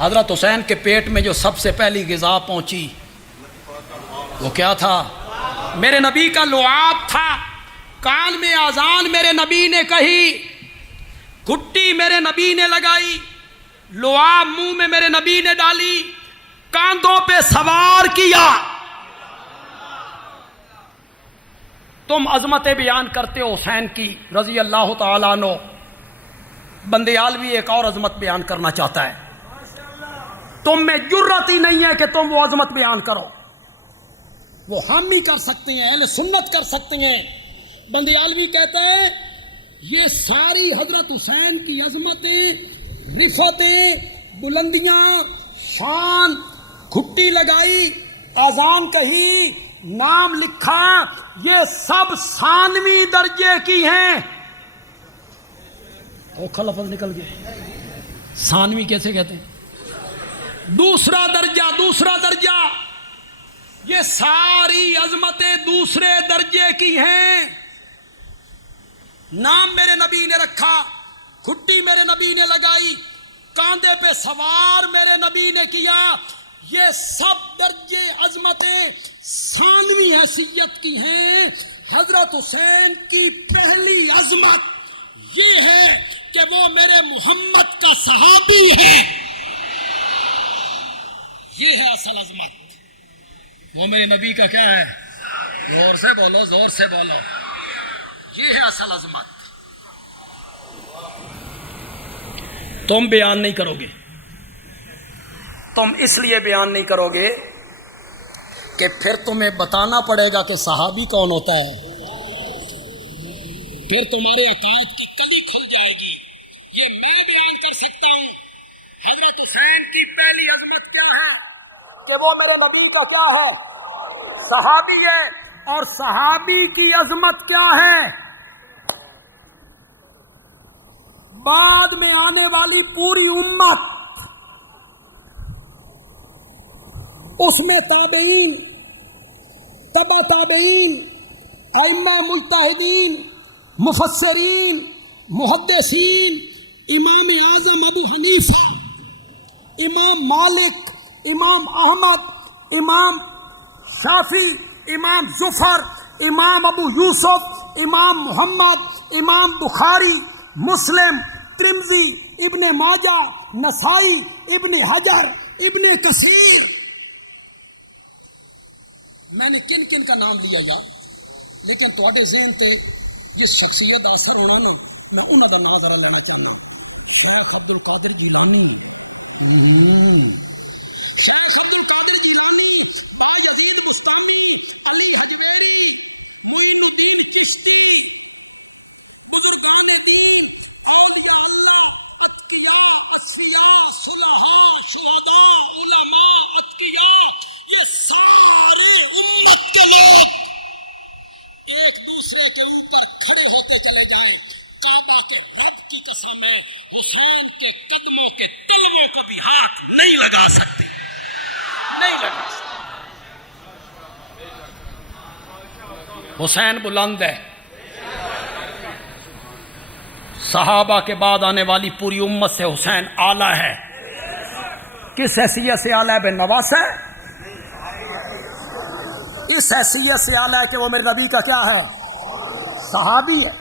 حضرت حسین کے پیٹ میں جو سب سے پہلی غذا پہنچی وہ کیا تھا؟ میرے نبی کا لعاب تھا، کان میں اذان میرے نبی نے کہی، گھٹی میرے نبی نے لگائی، لعاب منہ میں میرے نبی نے ڈالی، کاندھوں پہ سوار کیا۔ تم عظمت بیان کرتے ہو حسین کی رضی اللہ تعالیٰ عنہ، بندیالوی ایک اور عظمت بیان کرنا چاہتا ہے، تم میں جرت ہی نہیں ہے کہ تم وہ عظمت بیان کرو، وہ ہم ہی کر سکتے ہیں، اہل سنت کر سکتے ہیں۔ بندیالوی کہتا ہے یہ ساری حضرت حسین کی عظمتیں، رفتیں، بلندیاں، شان، گھٹی لگائی، آذان کہی، نام لکھا، یہ سب ثانوی درجے کی ہیں۔ اوکھا لفظ نکل گیا، ثانوی کیسے کہتے ہیں؟ دوسرا درجہ، دوسرا درجہ، یہ ساری عظمتیں دوسرے درجے کی ہیں۔ نام میرے نبی نے رکھا، گھٹی میرے نبی نے لگائی، کاندھے پہ سوار میرے نبی نے کیا، یہ سب درجے عظمتیں ثانوی حیثیت کی ہیں۔ حضرت حسین کی پہلی عظمت یہ ہے کہ وہ میرے محمد کا صحابی ہے، یہ ہے اصل عظمت۔ وہ میرے نبی کا کیا ہے؟ زور سے بولو، زور سے بولو، یہ ہے اصل عظمت۔ تم بیان نہیں کرو گے، تم اس لیے بیان نہیں کرو گے کہ پھر تمہیں بتانا پڑے گا کہ صحابی کون ہوتا ہے، پھر تمہارے عقائد کی کلی کھل جائے گی۔ یہ میں بیان کر سکتا ہوں حضرت حسین کی پہلی عظمت کیا ہے کہ وہ میرے نبی کا کیا ہے؟ صحابی ہے۔ اور صحابی کی عظمت کیا ہے؟ بعد میں آنے والی پوری امت، اس میں تابعین، تبع تابعین، ائمہ مجتہدین، مفسرین، محدثین، امام اعظم ابو حنیفہ، امام مالک، امام احمد، امام شافعی، امام ظفر، امام ابو یوسف، امام محمد، امام بخاری، مسلم، ترمذی، ابن ماجہ، نسائی، ابن حجر، ابن کثیر۔ میں نے کن کن کا نام لیا یار، لیکن تواڈے ذہن تے جس شخصیت دا اثر ہونا نا، میں انہاں دا نام ذرا لینا چاہنا۔ شیخ عبد القادر جیلانی، شیخ عبد القادر جیلانی، با یزید بستامی، علی حجویری، معین الدین چشتی، بزرگان دین، اولیاء اللہ، اتقیاء، اصفیاء، صلحاء، شہداء، علماء، اتقیاء، یہ سارے امت کے لوگ ایک دوسرے کے اوپر کھڑے ہوتے چلے جائیں، کعبہ کے رب کی قسم ہے حسین کے قدموں کے تلووں کو بھی ہاتھ نہیں لگا سکتے، نہیں لگا سکتے۔ حسین بلند ہے، صحابہ کے بعد آنے والی پوری امت سے حسین اعلیٰ ہے۔ کس حیثیت سے اعلیٰ ہے؟ بے نواس ہے، اس حیثیت سے اعلیٰ ہے کہ وہ میرے نبی کا کیا ہے؟ صحابی ہے۔